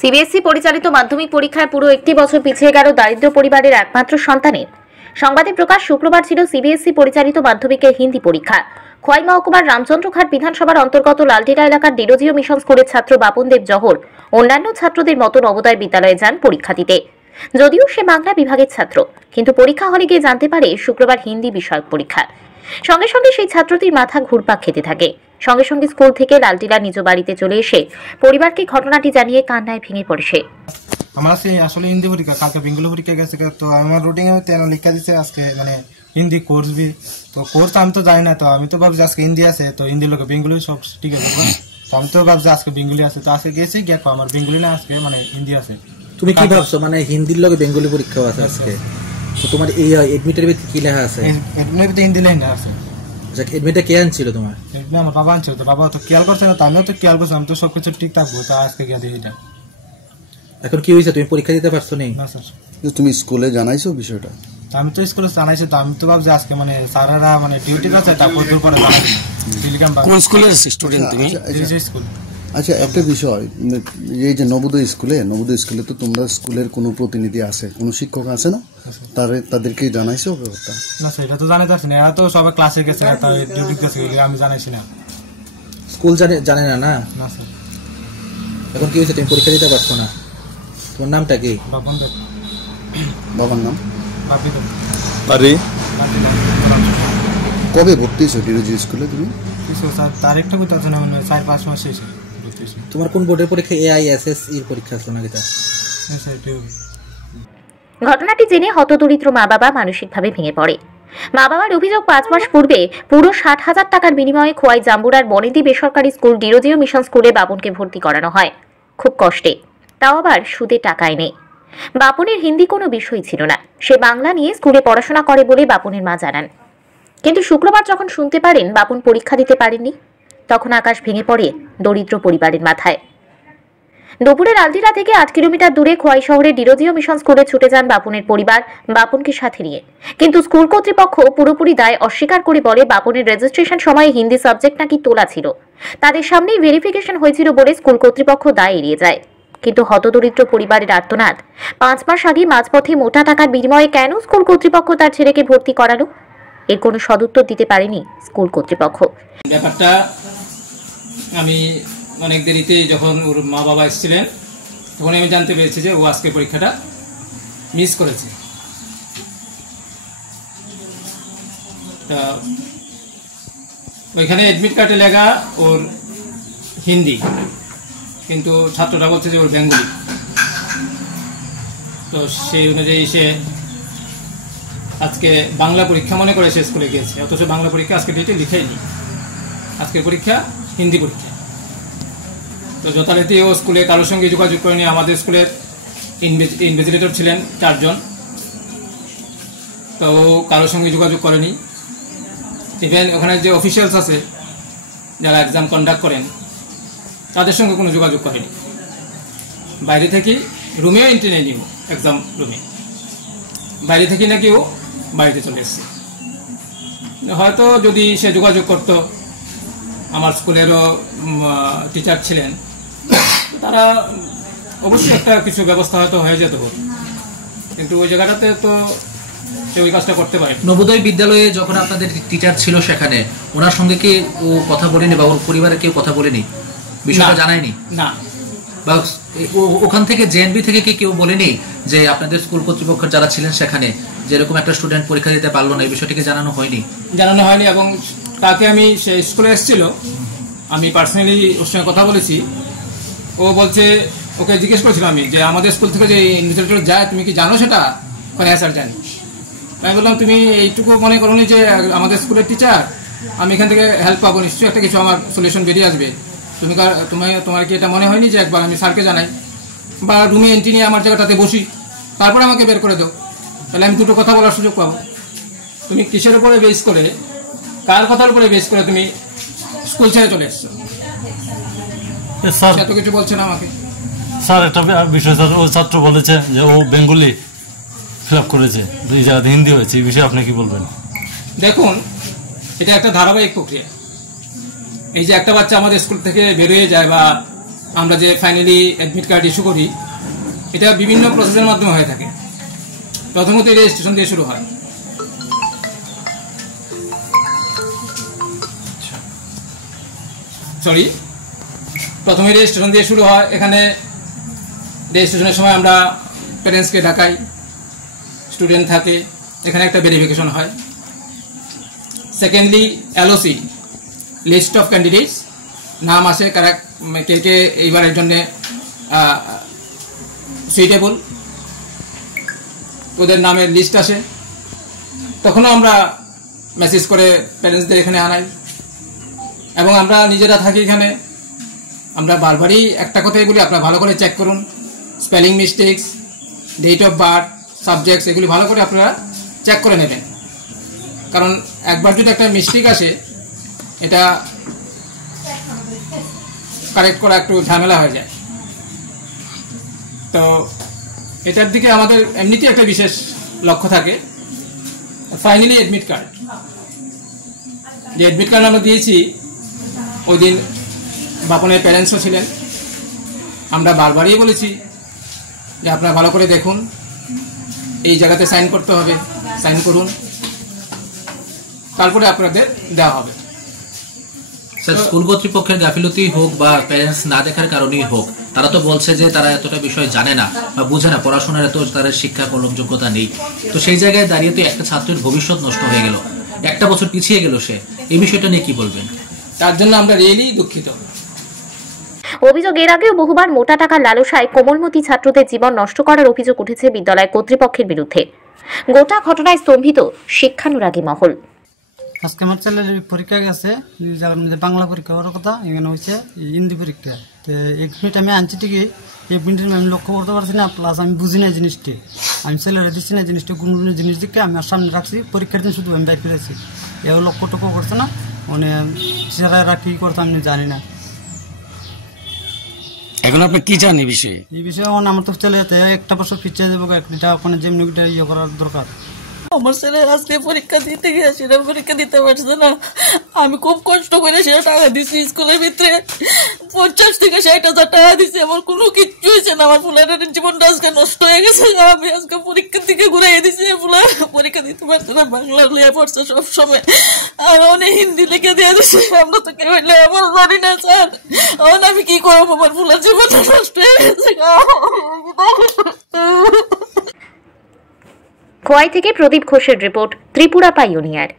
CBSE পরিচালিত মাধ্যমিক পরীক্ষায় পুরো একটি বছর পিছিয়ে গেল দারিদ্র পরিবারের একমাত্র সন্তানের। সংবাদে প্রকাশ শুক্রবার ছিল সিবিএসই পরিচালিত মাধ্যমিকের হিন্দি পরীক্ষা। খোয়াই মহকুমার রামচন্দ্রঘাট বিধানসভার অন্তর্গত লালটিলা এলাকার ডিরোজিও মিশন স্কুলের ছাত্র বাপন দেব জহর অন্যান্য ছাত্রদের মতো নবোদয় বিদ্যালয়ে যান পরীক্ষা দিতে। যদিও সে বাংলা বিভাগের ছাত্র, কিন্তু পরীক্ষা হলে গিয়ে জানতে পারে শুক্রবার হিন্দি বিষয়ক পরীক্ষা। সঙ্গে সঙ্গে সেই ছাত্রটির মাথা ঘুরপাক খেতে থাকে। সঙ্গে সঙ্গে স্কুল থেকে লালটিলা নিজ বাড়িতে চলে এসে পরিবারকে ঘটনাটি জানিয়ে কান্নায় ভেঙে পড়ে সে। আমরা আসলে হিন্দি পরীক্ষা কালকে বেঙ্গলি পরীক্ষা গেছে, তো আমার রুটিনে লিখা দিচ্ছে আজকে মানে হিন্দি কোর্স বি, তো কোর্স আমি তো জানি না, তো আমি তো ভাবছি আজকে হিন্দি আছে, তো হিন্দি লোক বেঙ্গলি সব ঠিক আছে, তো আমি তো ভাবছি আজকে বেঙ্গলি আছে, তো আজকে গেছি গিয়ে আমার বেঙ্গলি না আজকে মানে হিন্দি আছে। তুমি কি ভাবছো মানে হিন্দির লগে বেঙ্গলি পরীক্ষা আছে আজকে? তো তোমার এই এডমিটের ভিতরে কি লেখা আছে? এডমিটের ভিতরে হিন্দি লেখা আছে। আচ্ছা, এডমিটটা কে আনছিল তোমার? আমার বাবা আনছিল, তো বাবা তো খেয়াল করছে না, তো আমিও তো খেয়াল করছি, আমি তো সবকিছু ঠিক থাকবো, তো আজকে গিয়ে দেখি এটা। এখন কি হয়েছে, তুমি পরীক্ষা দিতে পারছো না? না স্যার। তুমি স্কুলে জানাইছো বিষয়টা? আমি তো স্কুলে জানাইছি, তো আমি তো ভাবছি আজকে মানে স্যারেরা মানে ডিউটি আছে, তারপর দূর করে কোন স্কুলের স্টুডেন্ট তুমি? স্কুল। আচ্ছা, একটা বিষয়, এই যে নবোদয় স্কুলে তো তোমরা স্কুলের কোনো প্রতিনিধি আছে, কোনো শিক্ষক আছে না? তাদেরকে জানাইছো ব্যাপারটা? না স্যার, এটা তো জানাতে পারছি না, এরা তো সবাই ক্লাসে গেছে, ডিউটি গেছে, আমি জানাইছি না। স্কুল জানে না? না না স্যার। এখন কি হয়েছে, তুমি পরীক্ষা দিতে পারছো না? তোমার নামটা কি? বাপন দেব। বাবার নাম? বাপি দেব। আরে কবে ভর্তি হয়েছো ডিরোজিও স্কুলে তুমি? স্যার তারিখটা বুঝতে পারছি না, মানে 4-5 মাস শেষে। তোমার কোন বোর্ডের পরীক্ষা? AISS এর পরীক্ষা আছে নাকি? ঘটনাটি জেনে হতদরিদ্র মা বাবা মানসিকভাবে ভেঙে পড়ে। মা বাবার অভিযোগ, 5 মাস পূর্বে পুরো 60,000 টাকার বিনিময়ে খোয়াই জাম্বুরার বনেদি বেসরকারি স্কুল ডিরোজিও মিশন স্কুলে বাপনকে ভর্তি করানো হয় খুব কষ্টে, তাও আবার সুদে টাকায় নেই। বাপনের হিন্দি কোনো বিষয় ছিল না, সে বাংলা নিয়ে স্কুলে পড়াশোনা করে বলে বাপনের মা জানান। কিন্তু শুক্রবার যখন শুনতে পারেন বাপন পরীক্ষা দিতে পারেননি, তখন আকাশ ভেঙে পড়ে দরিদ্র পরিবারের মাথায়। দুপুরে লালটিলা থেকে 8 কিলোমিটার দূরে খোয়াই শহরে ডিরোজিও মিশন স্কুলে ছুটে যান বাপনের পরিবার বাপনকে সাথে নিয়ে। কিন্তু স্কুল কর্তৃপক্ষ পুরোপুরি দায় অস্বীকার করে বলে বাপনের রেজিস্ট্রেশন সময়ে হিন্দি সাবজেক্ট নাকি তোলা ছিল, তাদের সামনেই ভেরিফিকেশন হয়েছিল বলে স্কুল কর্তৃপক্ষ দায় এড়িয়ে যায়। কিন্তু হতদরিদ্র পরিবারের আর্তনাদ, 5 মাস আগে মাঝপথে মোটা টাকার বিনিময়ে কেন স্কুল কর্তৃপক্ষ তার ছেলেকে ভর্তি করালো, এর কোনো সদুত্তর দিতে পারেনি স্কুল কর্তৃপক্ষ। ব্যাপারটা আমি অনেক দেরিতে যখন ওর মা বাবা এসেছিলেন তখন আমি জানতে পেরেছি যে ও আজকে পরীক্ষাটা মিস করেছে। তা ওইখানে অ্যাডমিট কার্ডে লেখা ওর হিন্দি, কিন্তু ছাত্ররা বলছে যে ওর বেঙ্গলি। তো সেই অনুযায়ী সে আজকে বাংলা পরীক্ষা মনে করে সে স্কুলে গিয়েছে, অথচ বাংলা পরীক্ষা আজকে ডেটে লিখাইনি, আজকের পরীক্ষা হিন্দি পরীক্ষা। তো যথারীতি ও স্কুলে কারোর সঙ্গে যোগাযোগ করেনি। আমাদের স্কুলের ইনভিজিলেটর ছিলেন 4 জন, তো ও কারোর সঙ্গে যোগাযোগ করেনি। ইভেন ওখানে যে অফিসিয়ালস আছে যারা এক্সাম কন্ডাক্ট করেন তাদের সঙ্গে কোনো যোগাযোগ করেনি। বাইরে থেকে রুমেও এন্ট্রি নেয়নি, ও এক্সাম রুমে বাইরে থেকে নাকি ও বাড়িতে চলে এসছে। হয়তো যদি সে যোগাযোগ করতো, আমার স্কুলেরও টিচার ছিলেন, তারা অবশ্যই একটা কিছু ব্যবস্থা হয়তো হয়ে যেত, কিন্তু ওই জায়গাটাতে তো সে ওই কাজটা করতে পারে। নবোদয় বিদ্যালয়ে যখন আপনাদের টিচার ছিল সেখানে ওনার সঙ্গে কি ও কথা বলেনি বা ওর পরিবারের কেউ কথা বলেনি, বিষয়টা জানায়নি? না। বা ওখান থেকে জেএনবি থেকে কি কেউ বলেনি যে আপনাদের স্কুল কর্তৃপক্ষ যারা ছিলেন সেখানে যেরকম একটা স্টুডেন্ট পরীক্ষা দিতে পারলো না, এই বিষয়টিকে জানানো হয়নি? জানানো হয়নি, এবং তাকে আমি সে স্কুলে এসেছিল, আমি পার্সোনালি ওর সঙ্গে কথা বলেছি। ও বলছে, ওকে জিজ্ঞেস করেছিলাম আমি যে আমাদের স্কুল থেকে যে ইনভিজিলেটর যায় তুমি কি জানো সেটা? হ্যাঁ স্যার জানি। আমি বললাম তুমি এইটুকু মনে করো নি যে আমাদের স্কুলের টিচার, আমি এখান থেকে হেল্প পাবো, নিশ্চয়ই একটা কিছু আমার সলিউশন বেরিয়ে আসবে। তোমার কি এটা মনে হয়নি যে একবার আমি স্যারকে জানাই বা রুমে এন্ট্রি নিয়ে আমার জায়গাটাতে বসি, তারপরে আমাকে বের করে দাও, তাহলে আমি দুটো কথা বলার সুযোগ পাবো। তুমি কিসের উপরে বেস করে, কার কথার উপরে বেস করে তুমি স্কুল ছেড়ে চলে এসছো? স্যার এত কিছু বলছে না আমাকে। স্যার একটা বিষয় স্যার, ও ছাত্র বলেছে যে ও বেঙ্গলি ফিল আপ করেছে, এই জায়গাতে হিন্দি হয়েছে, এই বিষয়ে আপনি কি বলবেন? দেখুন, এটা একটা ধারাবাহিক প্রক্রিয়া। এই যে একটা বাচ্চা আমাদের স্কুল থেকে বেরিয়ে যায় বা আমরা যে ফাইনালি অ্যাডমিট কার্ড ইস্যু করি, এটা বিভিন্ন প্রসেসের মাধ্যমে হয়ে থাকে। প্রথমত রেজিস্ট্রেশন দিয়ে শুরু হয়। প্রথমে রেজিস্ট্রেশন দিয়ে শুরু হয়। এখানে রেজিস্ট্রেশনের সময় আমরা প্যারেন্টসকে ডাকাই, স্টুডেন্ট থাকে, এখানে একটা ভেরিফিকেশন হয়। Secondly LOC, list of candidates, নাম আসে কারা কে কে এইবারের জন্য সুইটেবল, ওদের নামের লিস্ট আসে। তখনও আমরা মেসেজ করে প্যারেন্টসদের এখানে আনাই এবং আমরা নিজেরা থাকি এখানে। আমরা বারবারই একটা কথাই বলি, আপনারা ভালো করে চেক করুন, spelling mistakes, date of birth, subjects, এগুলি ভালো করে আপনারা চেক করে নেবেন। কারণ একবার যদি একটা মিস্টেক আসে, এটা কারেক্ট করা একটু ঝামেলা হয়ে যায়। তো এটার দিকে আমাদের এমনিতেই একটা বিশেষ লক্ষ্য থাকে। ফাইনালি অ্যাডমিট কার্ড, যে অ্যাডমিট কার্ড আমরা দিয়েছি, ওই দিন বাপনের প্যারেন্টসও ছিলেন। আমরা বারবারই বলেছি যে আপনারা ভালো করে দেখুন, এই জায়গাতে সাইন করতে হবে, সাইন করুন, তারপরে আপনাদের দেওয়া হবে। স্যার, স্কুল কর্তৃপক্ষের গাফিলতি হোক বা প্যারেন্টস না দেখার কারণেই হোক, তারা তো বলছে যে তারা এতটা বিষয় জানে না বা বুঝে না, পড়াশোনার এত তাদের শিক্ষা কলম যোগ্যতা নেই। তো সেই জায়গায় দাঁড়িয়ে তো একটা ছাত্রের ভবিষ্যৎ নষ্ট হয়ে গেল, একটা বছর পিছিয়ে গেল সে। এই বিষয়টা নিয়ে কি বলবেন? তার জন্য আমরা রিয়েলি দুঃখিত। অভিযোগ, এর আগেও বহুবার মোটা টাকার লালসায় কোমলমতি ছাত্রদের জীবন নষ্ট করার অভিযোগ উঠেছে বিদ্যালয় কর্তৃপক্ষের বিরুদ্ধে। গোটা ঘটনায় স্তম্ভিত শিক্ষানুরাগী মহল। আজকে আমার ছেলের পরীক্ষা গেছে, জায়গার মধ্যে বাংলা পরীক্ষা হওয়ার কথা, এখানে হয়েছে হিন্দি পরীক্ষা। তো 1 মিনিট আমি আনছি ঠিকই, 1 মিনিটের আমি লক্ষ্য করতে পারছি না, প্লাস আমি বুঝি না জিনিসটি, আমি ছেলেরা দিচ্ছি না জিনিসটি, গুণগুণ জিনিস দিকে আমি আর সামনে রাখছি। পরীক্ষার দিন শুধু আমি বাইর করেছি, এও লক্ষ্য টক্ষ্য করছে না, মানে টিচাররা কী করতো আমি জানি না। এখন আপনি কি চান এই বিষয়ে? এই বিষয়ে আমার তো ছেলে একটা বছর পিছিয়ে দেবো, একটা ওখানে যেমনি ইয়ে করার দরকার। আমার ছেলে আজকে পরীক্ষা দিতে গিয়ে সেটা পরীক্ষা দিতে পারছে না। আমি খুব কষ্ট করে সেটা টাকা দিচ্ছি, স্কুলের ভিতরে 50 থেকে 60,000 টাকা দিচ্ছি, আমার কোনো কিচ্ছু হয়েছে না। আমার ফুলের জীবনটা আজকে নষ্ট হয়ে গেছে। আমি আজকে পরীক্ষার দিকে ঘুরাই দিচ্ছি, ফুলা পরীক্ষা দিতে পারছে না, বাংলা লিয়ে পড়ছে সবসময়, আর অনেক হিন্দি লিখে দিয়ে দিচ্ছে। আমরা তো কেউ হইলে আমার জানি না স্যার, এখন আমি কি করবো, আমার ফুলের জীবনটা নষ্ট হয়ে গেছে। খোয়াই থেকে প্রদীপ ঘোষের রিপোর্ট, ত্রিপুরা পাইওনিয়ার।